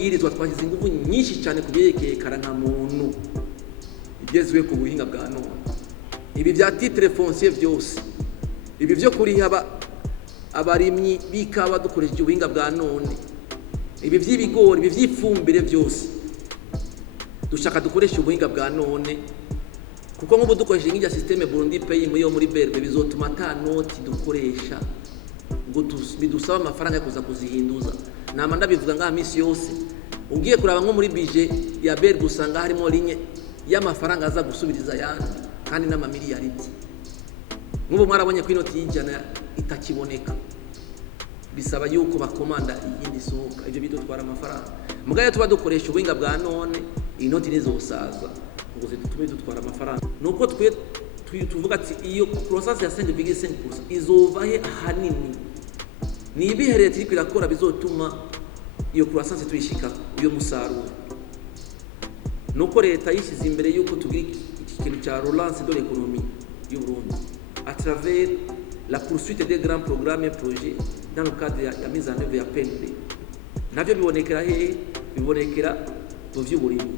bwirizwa twashyize ingufu nyinshi cyane kubyerekeye karanga muntu igezwe ku buhinga bwa none. Ibi bya titre foncier byose, ibi byo kuriha abarimyi bikawa dukoresheje ubuhinga bwa none, ibi by'ibigori, ibi by'ifumbire byose dushaka dukoresha ubuhinga bwa none, kuko nk'ubu dukoresheje nk'ijya systeme Burundi Pay muri berbe bizotuma ata noti dukoresha ngo bidusaba amafaranga yo kuza kuzihinduza. Nama ndabivuga ngaha misi yose, ugiye kuraba nko muri budget ya berbe usanga harimo linye y'amafaranga aza gusubiriza yandi kandi n'amamiliyari. Nk'ubu mwarabonye ko inoti y'ijana itakiboneka, bisaba yuko bakomanda iyindi sohoka, ibyo bidutwara amafaranga. Mugaye tuba dukoresha ubuhinga bwa none, inoti nizosaza ngo zitume dutwara amafaranga. Nuko tuvuga ati iyo process ya 5.5% izova he ahanini, ni ibihereye turi kwirakora bizotuma iyo croissance tuyishika uyo musaruro. Nuko leta yishize imbere yuko tugira ikintu cya relance de l'économie y'u Burundi à travers la poursuite des grands programmes et projets dans le cadre ya mise en œuvre ya PND. Navyo bibonekera he? Bibonekera mu vy'uburimyi.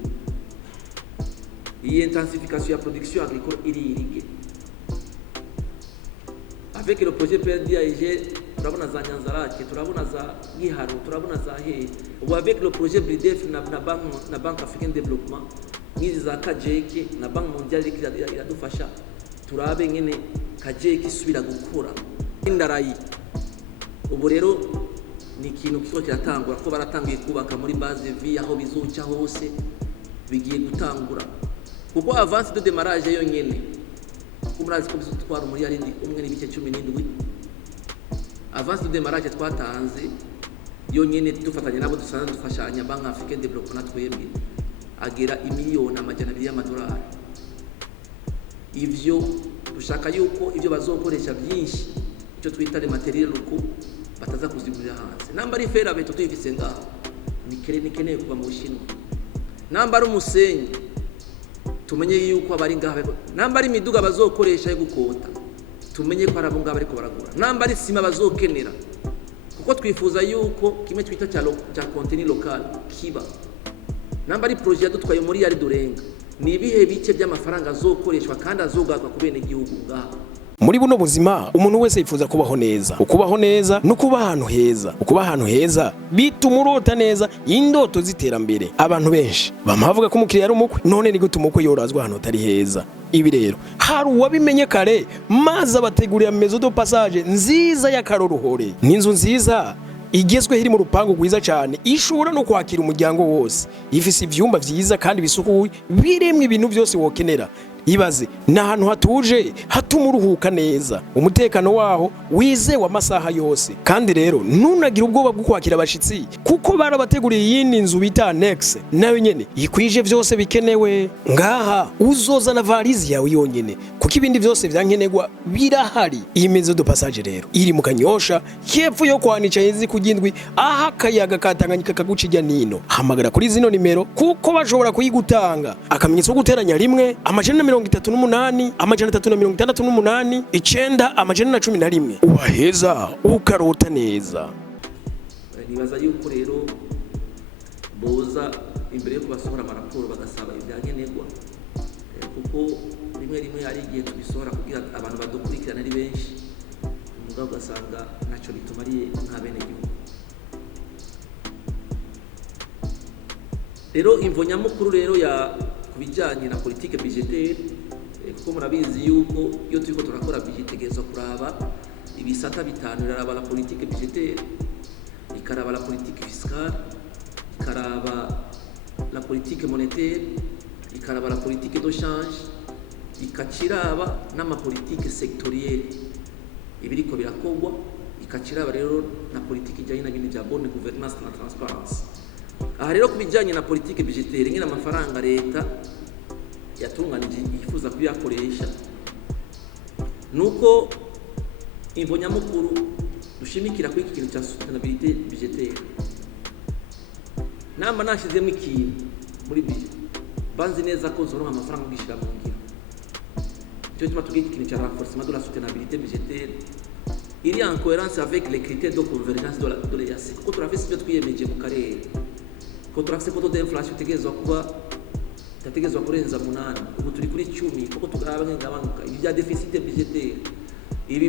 Iyi intensification ya production agricole irige avec le projet PND, turabona za Nyanzarake, turabona za Giharo, turabona za Hehe. Ubu avec le projet BRIDEF na Banque Africaine de Développement, n'izi za Kajeke na Banque Mondiale iradufasha turabe ngene Kajeke isubira gukora indarayi. Ubu rero ni ikintu kiko kiratangura, ko baratangiye kubaka muri base vie aho bizoca hose bigiye gutangura, kuko avance de démarrage yonyene kumurazi ko bizotwara muri yarindi 1.17. Avance de démarrage twatanze yonyene dufatanya nabo dusanzwe dufashanya Banque Africaine de Développement twebwe agera imiliyoni $200 y'amadolari. Ivyo dushaka yuko ivyo bazokoresha byinshi icyo twita le materiel locaux bataza kuzigurira hanze. Namba ari fera beto tuyifise ngaho nikeneye kuva mu Bushinwa. Namba ari umusenyi tumenye yuko abari ngaho. Namba ari imiduga bazokoresha yo gukota tumenye ko arabo ngabo ariko baragura. Namba ari sima bazokenera, kuko twifuza yuko kimwe twita cya contenu local kiba. Namba ari projet yadutwaye muri yari durenga, ni ibihe bice by'amafaranga azokoreshwa kandi azogazwa ku bene gihugu ngaho. Muri buno buzima umuntu wese yifuza kubaho neza. Ukubaho neza no kuba ahantu heza. Ukuba ahantu heza bituma urota neza, indoto ziterambere. Abantu benshi bamavuga ko umukiriya ari umukwe, none ni gute umukwe yorazwa ahantu atari heza? Ibi rero hari uwabimenye kare, maze abategurira maison de passage nziza y'akaroruhore. N'inzu nziza igezwe iri mu rupango rwiza cyane, ishobora no kwakira umuryango wose, ifise ivyumba vyiza kandi bisukuye, biremwe ibintu byose wokenera. Ibaze n'ahantu hatuje hatuma uruhuka neza, umutekano waho wizewe amasaha yose. Kandi rero ntunagira ubwoba bwo kwakira abashitsi, kuko barabateguriye iyindi nzu bita annexe, nayo nyene ikwije byose bikenewe. Ngaha uzoza na valizi yawe yonyene, kuko ibindi byose byankenegwa birahari. Iyi maison de passage rero iri mu Kanyosha, hepfo yo kwanica yezi kugindwi, aha akayaga katanganyika kagucijya nino. Hamagara kuri zino nimero kuko bashobora kuyigutanga. Akamenyetso guteranya rimwe 38 368 911. Ubaheza ukarota neza. Nibaza yuko rero boza imbere yo kubasohora amaraporo bagasaba ibyankenegwa, kuko rimwe ari igihe tubisohora kugira abantu badukurikirana ari benshi, umugabo ugasanga ntacyo bitumariye nka bene gihugu. Rero imvo nyamukuru rero ya kubijanye na politique budgetaire, kuko murabizi yuko iyo turiko turakora budget tegezo kuraba ibisata bitanu. Iraraba la politique budgetaire, ikaraba la politique fiscale, ikaraba la politique monétaire, ikaraba la politique de change, ikaciraba n'ama politique sectorielle ibiriko birakogwa, ikaciraba rero na politique ijanye n'ibintu bya bonne gouvernance na transparence. Aha rero kubijanye na politique budgetaire ngina amafaranga leta yatunganije yifuza kuyakoresha, nuko imvo nyamukuru dushimikira kuri iki kintu cya sustainabilité budgetaire. Namba nashizemo ikintu muri budget, banzi neza ko zoronka amafaranga gishira mu ngiro. Cyo tuma tugira ikintu cya renforcement de la soutenabilité budgétaire, il y a en cohérence avec les critères de convergence de l'EAC, kuko turafise ibyo twiyemeje mu karere. contract coto d'inflation tategezwa kurenza 8 ubu turi kuri 10 kuko tugaraba ngabanuka ibi bya deficit budgetaire ibi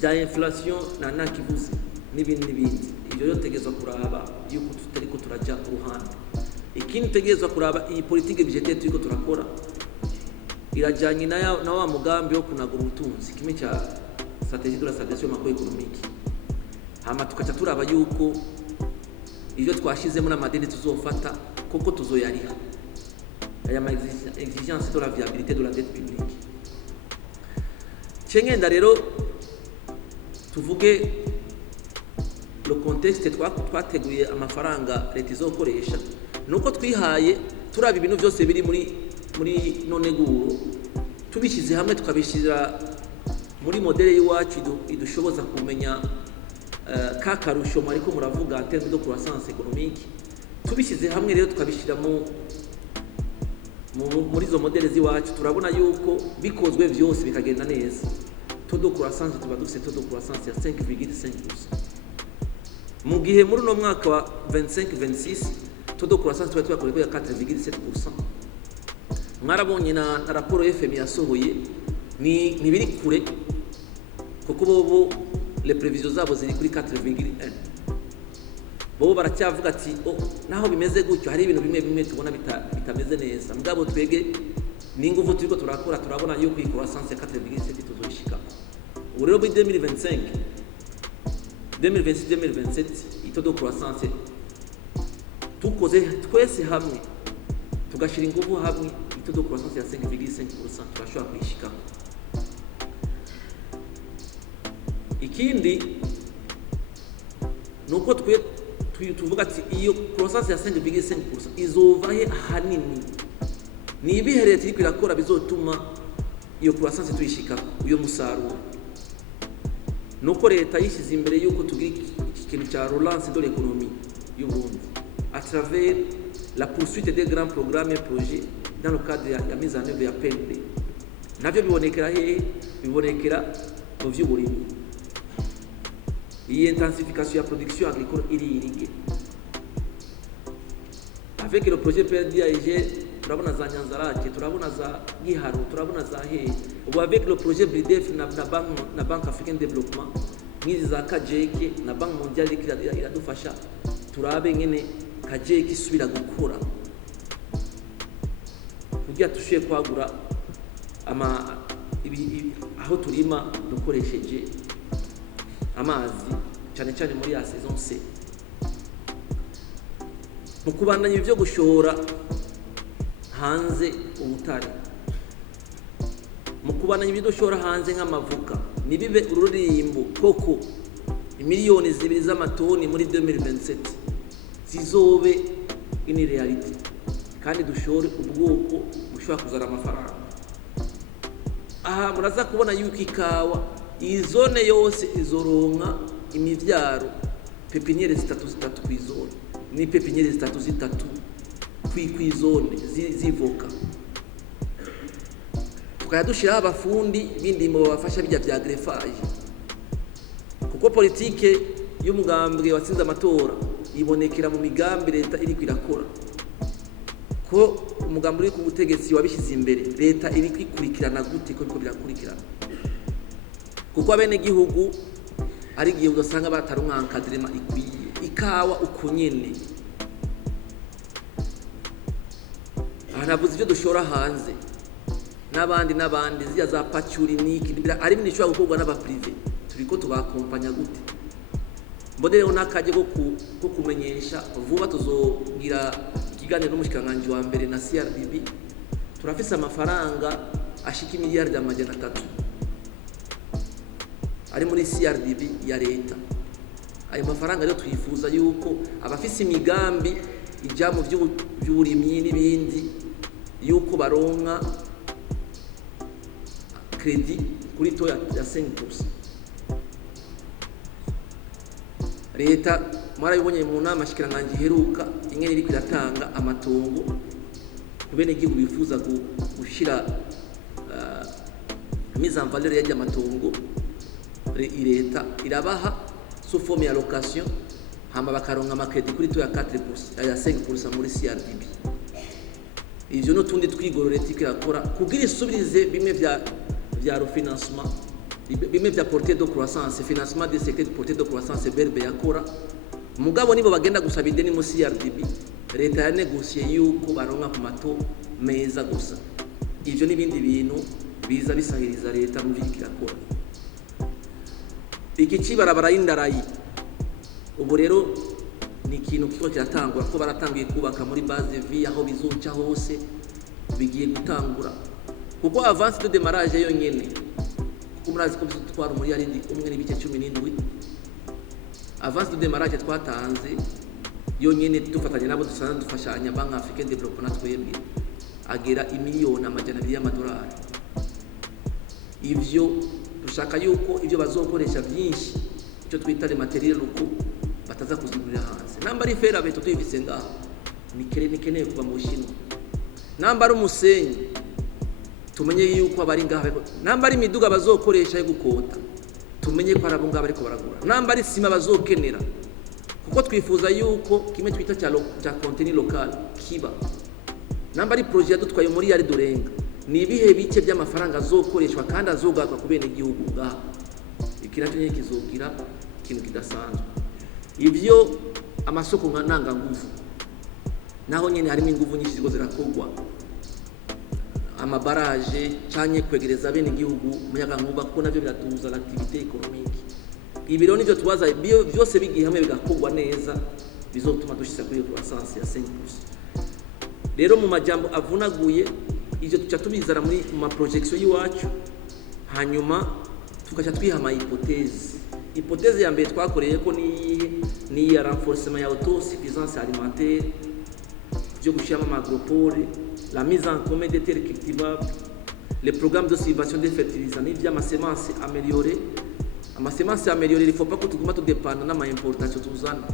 bya inflation na kivuze n'ibindi ibyo yo tegezwa kuraba yuko tutari ko turajya uruhande. Ikindi tegezwa kuraba iyi politique budgetaire turiko turakora irajyanye na wa mugambi wo kunagura ubutunzi kimwe cya stratégie de la stabilisation macroéconomique. Hama tukaca turaba yuko ibyo twashizemo n'amadeni tuzofata koko tuzoyariha aya ma exigence de la viabilité de la dette publique. Cengenda rero tuvuge le contexte twateguye amafaranga leta izokoresha nuko twihaye turaba ibintu byose biri muri none guro tubishize hamwe tukabishira muri modele y'iwacu idushoboza kumenya kakarusho mariko muravuga en termes de croissance économique. Tubishize hamwe rero tukabishira muri zo modele z'iwacu turabona yuko bikozwe byose bikagenda neza taux de croissance tuba dufite taux de croissance ya 5,5%. Mu gihe muri no mwaka wa 25-26 taux de croissance tuba twakoreye ya 4,7%. Mwarabonye na raporo FMI yasohoye ni biri kure kuko bobo les prévisions zabo ziri kuri 4,1. Bobo baracyavuga ati naho bimeze gutyo hari ibintu bimwe tubona bitameze neza mugabo twege ninguvu turiko turakora turabona yuko iyi croissance ya 4,7 tuzoshika. Ubu rero muri 2025 2026-2027 ito de croissance tukoze twese hamwe tugashira inguvu hamwe ito de croissance ya 5,5% turashobora kwishika. Ikindi nuko tuvuga ati iyo croissance ya 5,5% izova he hanini ni ibihereye turi kwirakora bizotuma iyo croissance tuyishika uyo musaruro. Nuko leta yishize imbere yuko tugira ikintu cya relance de l'économie y'u Burundi à travers la poursuite des grands programmes et projets dans le cadre ya mise en œuvre ya PND. Navyo bibonekera mu vy'uburimyi. Iyi intensification ya production agricole iri avec le projet PND turabona za Nyanzarake, turabona za Giharo, turabona za Hehe. Ubu avec le projet BRIDEF na Banque Africaine de Développement ngizi za Kajeke na Banque Mondiale iradufasha turabe ngene Kajeke isubira gukora kugira tushiye kwagura aho turima dukoresheje amazi cyane muri ya saison C. Mu kubandanya ibyo gushora hanze ubutare mu kubandanya ibyo dushora hanze nk'amavuka nibibe ururimbo koko imiliyoni 2 z'amatoni muri 2027 zizobe ini reality kandi dushore ubwoko bushobora kuzana amafaranga. Aha muraza kubona yuko ikawa iyi zone yose izoronka imivyaro pepiniere 3 kw'izone ni pepiniere 3 kw'izone zivoka tukaya dushiraho abafundi b'indimo babafasha bijya bya greffage kuko politike y'umugambwe watsinze amatora ibonekera mu migambi leta iri kwirakora ko umugambi uri ku butegetsi wabishize imbere leta iri kwikurikirana gute ko birakurikirana kuko abene gihugu ari gihe udasanga batarumwa encadrement ikwiye ikawa ukunyene. Hanavuze ibyo dushora hanze n'abandi ziya za pachuriniki ari ibintu bishobora gukorwa n'aba privé turiko tubakompanya gute. Mbone rero nakaje ko kumenyesha vuba tuzogira ikiganiro n'umushikanganje wa mbere na CRDB turafise amafaranga ashika miliyari amajana 3 ari muri CRDB ya leta. Ayo mafaranga rero twifuza yuko abafise imigambi ija mu by'uburimyi n'ibindi yuko baronka credit kuri to ya 5%. Leta mwarabibonye mu nama shikiranganje heruka ingene iri kwiratanga amatongo kubene igihugu bifuza gushira mise en valeur y'amatongo leta irabaha sous forme ya location hama bakaronka amakredi kuri to ya 4% ya 5% muri CRDB. Ivyo n'utundi twigorore tikrakora kugira isubirize bimwe vya refinancement, bimwe vya portée de croissance, financement des secteurs de portée de croissance berbe yakora. Mugabo nibo bagenda gusaba ideni mu CRDB, leta ya negocier yuko baronka ku mato meza gusa. Ivyo n'ibindi bintu biza bisahiriza leta mu vy'ikirakora. Iki cibarabara y'indarayi ubu rero ni ikintu kiko kiratangura ko baratangiye kubaka muri base vie aho bizoca hose bigiye gutangura kuko avance de démarrage yonyene kuko murazi ko twari muri yarindi 1.17 avance de démarrage twatanze yonyene dufatanye nabo dusanzwe dufashanya Bank Africaine Development twebwe agera imiliyoni $200 y'amadolari. Ivyo dushaka yuko ivyo bazokoresha byinshi icyo twita le materiel locaux bataza kuzigurira hanze. Namba ari fera beto tuyivise ngaho nikeneye kuva mu Bushinwa. Namba ari umusenyi tumenye yuko abari ngaho. Namba ari imiduga bazokoresha yo gukota tumenye ko arabo ngaho ariko baragura. Namba ari sima bazokenera kuko twifuza yuko kimwe twita cya contenu local kiba. Namba ari projet dutwaye muri yari dorenga ni ibihe bice by'amafaranga azokoreshwa kandi azogagwa ku bene igihugu ngaho. Ikirato nyine kizogira ikintu kidasanzwe. Ivyo amasoko nanga nguvu naho nyene harimo inguvu nyinshi zigo zirakogwa, amabaraje cyanye kwegereza bene igihugu muyaga nkuba kuko navyo biratuza l'activité économique. Ibiro nivyo tubaza byose bigiye hamwe bigakogwa neza bizotuma dushitsa kuri croissance ya 5%. Rero mu majambo avunaguye ivyo tuca tubizara muri ma projection yiwacu hanyuma tukacha twiha ama hypothèse ya mbere twakoreye ko ni ya renforcement ya autosuffisance alimentaire, byo gushiramo amagropole, la mise en commun des terres cultivables, les programmes de subvention des fertilisants n'ivya amasemences améliorées. Amasemences améliorées, il faut pas que tuguma tudepanda na ma importation tuzana.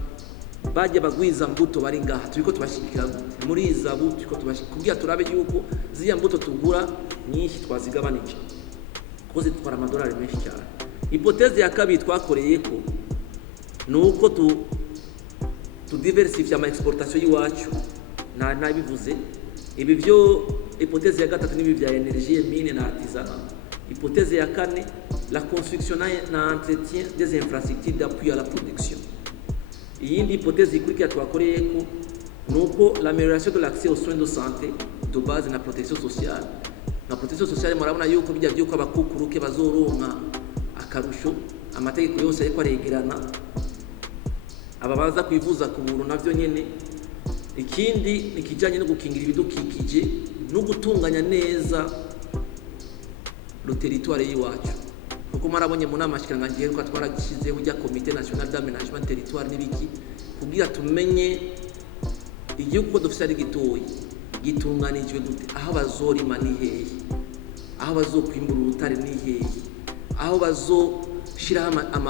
Bajye bagwiza mbuto bari ngaha turiko tubashikira muri izabu turiko tubashikira turabe yuko ziya mbuto tugura nyinshi twazigabanije ko zitwara amadolari menshi cyane. Hypothèse ya kabiri twakoreye ko nuko tu diversify ama exportation yiwacu na bivuze ibi byo. Hypothèse ya gatatu nibi bya energie mine na artisanat. Hypothèse ya kane la construction na entretien des infrastructures d'appui à la production. Iyindi hypothèse ikurikira twakoreye ko nuko l'amélioration de l'accès aux soins de santé de base na protection sociale. Na protection sociale murabona yuko bijya byuko abakukuruke bazoronka akarusho amategeko yose ariko aregerana ababaza kwivuza ku buntu navyo nyene. Ikindi nikijanye no gukingira ibidukikije no gutunganya neza le territoire yiwacu kuko marabonye mu nama shikiranganje ko twaragishizeho ujya comité national d'aménagement territoire n'ibiki kugira tumenye igihugu dufite ari gitoyi gitunganijwe gute, aho bazorima ni hehe, aho bazokwimbura ubutare ni hehe, aho bazoshira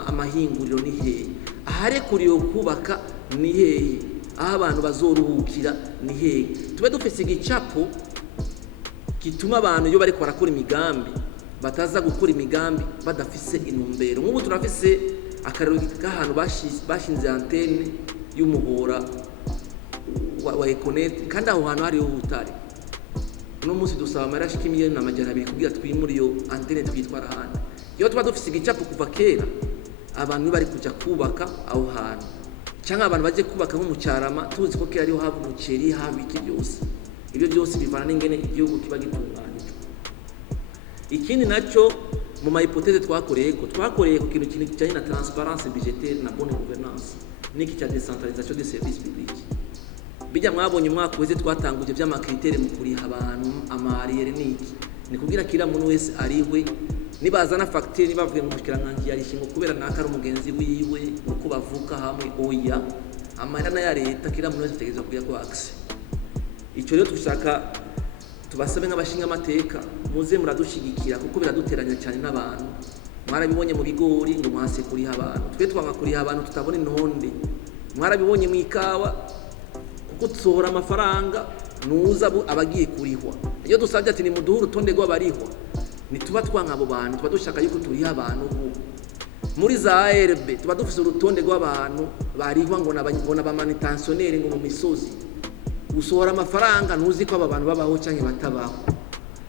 amahinguriro ni hehe, aharekuriye kubaka ni hehe, aho abantu bazoruhukira ni hehe. Tube dufise igicapo gituma abantu iyo bari barakora imigambi bataza gukora imigambi badafise intumbero. Nk'ubu turafise akarero k'ahantu bashinze antenne y'umuhora wa Econet kandi aho hantu hariho ubutare. Uno munsi dusaba amarashiki miliyoni n'amajana 2 kugira twimure iyo antenne twitwara hano. Iyo tuba dufise igicapo kuva kera abantu bari kuja kubaka aho hantu cyangwa abantu baje kubaka nko mu Cyarama tuzi ko kera ariho haba umuceri haba iki byose. Ibyo byose bivana n'ingene igihugu kiba gitunganijwe. Ikindi naco mu ma hypothèse twakoreye ku kintu kijanye na transparence budgétaire na bonne gouvernance niki cya décentralisation des services publics. Bijya mwabonye umwaka wese twatanguje by'amakritere mu kuriha abantu amariyere niki ni kugira kila muntu wese ariwe nibazana facture nibavuye mu mushikiranganje yarishingo kubera nakari umugenzi wiwe uko bavuka hamwe oya amarana ya leta kila muntu wese tegeza kuya ko access. Icyo rero tushaka tubasabe nk'abashinga amateka muze muradushigikira kuko biraduteranya cyane n'abantu. Mwarabibonye mu bigori ngo mwase kuriha abantu, twe twanga kuriha abantu tutabona intonde. Mwarabibonye mu ikawa kuko tsohora amafaranga nuza abagiye kurihwa. Iyo dusabye ati ni muduhuru tonde gwa barihwa nituba twanga abo bantu tuba dushaka yuko turiha abantu ubu muri za ARB tuba dufise urutonde rw'abantu barihwa ngo nabona bamanitansioneri ngo mu misozi gusohora amafaranga ntuzi ko aba bantu babaho canke batabaho.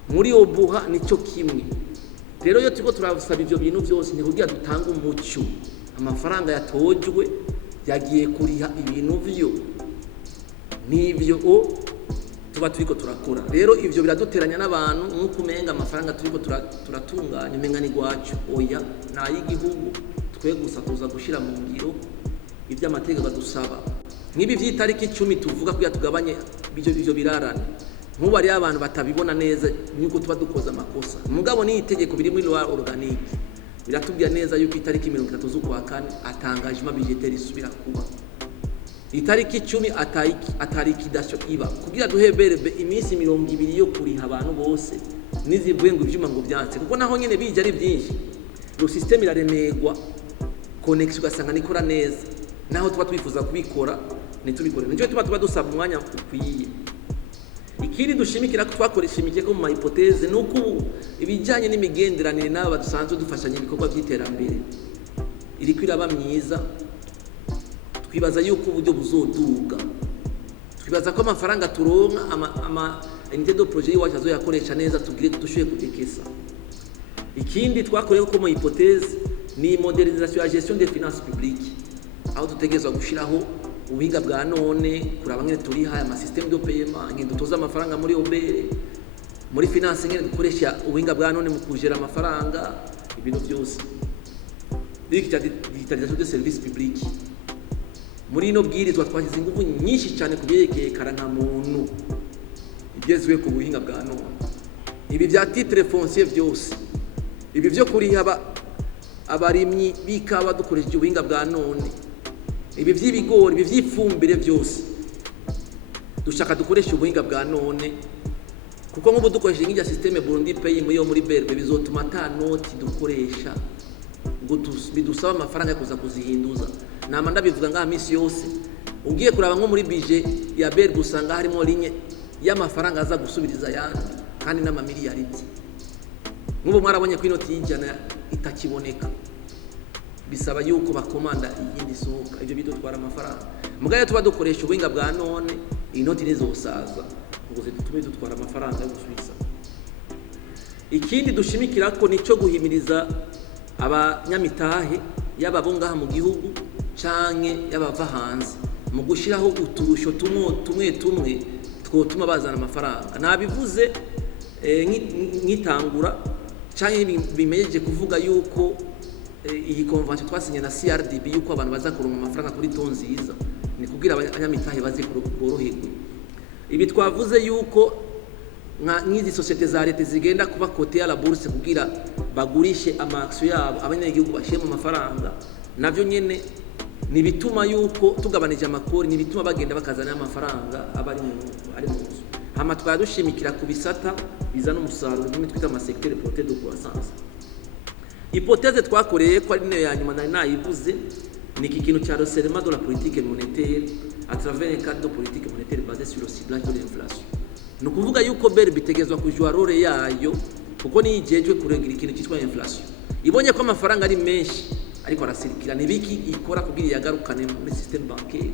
Muri Obuha nico kimwe. Rero yo turiko turasaba ivyo bintu byose ni kugira dutanga umuco. Amafaranga yatojwe yagiye kuriha ibintu vyo nivyo tuba turiko turakora. Rero ivyo biraduteranya n'abantu nk'uko umenga amafaranga turiko turatunganya umenga ni gwacu. Oya na y'igihugu twe gusa tuza gushira mu ngiro ivyo amategeko badusaba. Nibi vy'itariki 10 tuvuga kuya tugabanye ivyo birarane. Nkuba ari abantu batabibona neza nuko tuba dukoza amakosa. Mugabo ni itegeko biri muri loi organique. Biratubwira neza yuko itariki 30 z'ukwa kane atangajima budgetaire isubira kuba. Itariki 10 atariki dasho iba kugira duheberebe iminsi 200 yo kuriha abantu bose nizivuye ngo ivyuma ngo byanse kuko naho nyene bije ari byinshi. Lo system iraremegwa connection gasanga nikora neza naho tuba twifuza kubikora nitubikore. Nico tuba dusaba umwanya ukwiye. Ikindi dushimikira ko twakoreshimike ko mu hypothèse nuko ibijanye n'imigenderanire n'aba dusanzwe dufashanya ibikorwa by'iterambere iri kwiraba myiza. Twibaza yuko uburyo buzoduga. Twibaza ko amafaranga turonka ama unité de projet yacu azoyakoresha neza tugire dushoye kudekesa. Ikindi twakoreye ko mu hypothèse ni modernisation ya gestion des finances publiques. Aho tutegezwa gushiraho ubuhinga bwa none kuraba ngene turi haya ama système de paiement ngene dutoza amafaranga muri obere muri finance ngene dukoresha ubuhinga bwa none mu kujera amafaranga ibintu byose. Digitalisation des services publics. Muri ino bwirizwa twashyize ingufu nyinshi cyane kubyerekeye karanga muntu igezwe ku buhinga bwa none. Ibi bya titre foncier byose ibi byo kuriha abarimyi bikaba dukoresheje ubuhinga bwa none. Ibi by'ibigori ibi by'ifumbire byose dushaka dukoresha ubuhinga bwa none kuko nk'ubu dukoresheje nk'ijya systeme Burundi Pay muri BRB bizotuma ta noti dukoresha ngo bidusaba amafaranga kuza kuzihinduza. Nama ndabivuga ngaha misi yose ugiye kuraba nko muri budget ya BRB usanga harimo linye y'amafaranga aza gusubiriza yandi kandi n'amamiliyaridi. Nk'ubu mwarabonye ko inoti y'ijana itakiboneka bisaba yuko bakomanda iyindi soka ivyo bidutwara amafaranga. Mugaye tuba dukoresha ubuhinga bwa none inoti nizosaza ngo zitume dutwara amafaranga yo gusubiza. Ikindi dushimikira ko nico guhimiriza abanyamitahe y'ababongaha mu gihugu canke y'abava hanze mu gushiraho uturusho tumwe twotuma bazana amafaranga. Nabivuze nkitangura canke bimejeje kuvuga yuko iyi convention twasinye na CRDB yuko abantu baza kuronka amafaranga kuri tonziza ni kugira abanyamitahe baze koroherwa. Ibi twavuze yuko nk'izi societe za leta zigenda kuba kote ya la bourse kugira bagurishe amaction yabo abanyagihugu bashiye mu mafaranga navyo nyene ni bituma yuko tugabanije amakori ni bituma bagenda bakazana amafaranga abari mu nzu. Hama twadushimikira ku bisata bizana umusaruro twita ama secteur porteur de croissance. Hypothèse twakoreye ko ari nayo ya nyuma nayivuze ni iki kintu cya resserrement de la politique monétaire à travers un cadre de politique monétaire basé sur le ciblage de l'inflation. No kuvuga yuko BRB bitegezwa kujwa role yayo kuko ni ijejwe kurengera ikintu cyitwa inflation. Ibonye ko amafaranga ari menshi ariko arasirikira ni biki ikora kugira yagarukane muri système bancaire.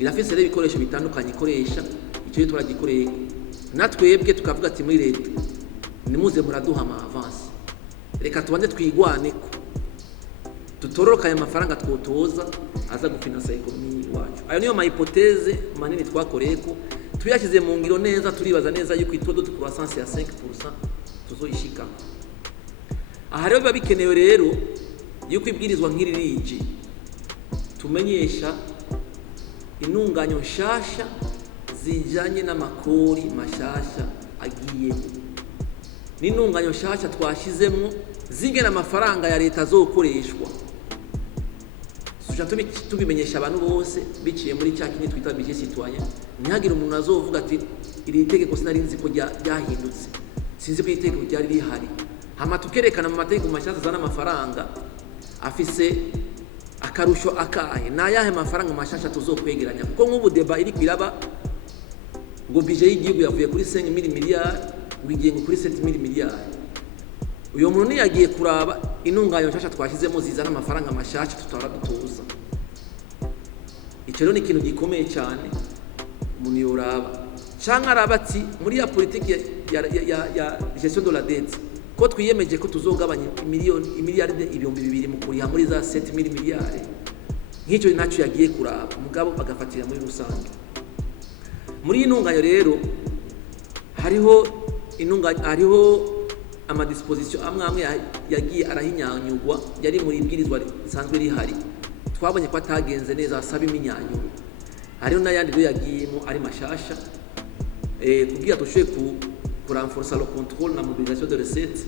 Irafise rero ibikoresho bitandukanye ikoresha icyo turagikoreye natwebwe tukavuga ati muri leta nimuze muraduha ama avance. Reka tubanze twigwane ko tutororoka aya mafaranga twotoza aza gufinansa ekonomi wacu. Ayo niyo hypothèse manini twakoreye ko tuyashyize mu ngiro neza. Turibaza neza yuko itodo de croissance ya 5% tuzoyishika. Aha rero biba bikenewe rero yuko ibwirizwa nk'iri rije tumenyesha intunganyo nshasha zijanye n'amakori mashasha agiye n'intunganyo nshasha twashizemo zingena amafaranga ya leta azokoreshwa. Tubimenyesha abantu bose biciye muri cya kintu twita budget citoyen. Ntihagire umuntu azovuga ati iri tegeko sinari nzi ko ryahindutse sinzi ko itegeko ryari rihari. Hama tukerekana mu mategeko mashasha zana amafaranga afise akarusho akahe nayahe mafaranga mashasha tuzokwegeranya kuko nk'ubu deba iri kwiraba ngo budget y'igihugu yavuye kuri 5 miliyari wigiye ngo kuri 7 miliyari. Uyo muntu yagiye kuraba intunganyo nshasha twashizemo zizana amafaranga mashasha tutara dutuza. Ico rero ni ikintu gikomeye cyane umuntu yoraba canke arabati muri ya politique ya gestion de la dette ko twiyemeje ko tuzogabanya imiliyarde 200 mu kuriha muri za 7000 miliyari. Nk'icyo nacyo yagiye kuraba mugabo bagafatira muri rusange. Muri intunganyo rero hariho ama disposition amwe yagiye arahinyanyugwa yari muri ibwirizwa risanzwe rihari, twabonye ko atagenze neza asaba iminyanyo. Hariho n'ayandi rero yagiyemo ari mashasha kugira dushoboye kurenforcer le contrôle na mobilisation de recettes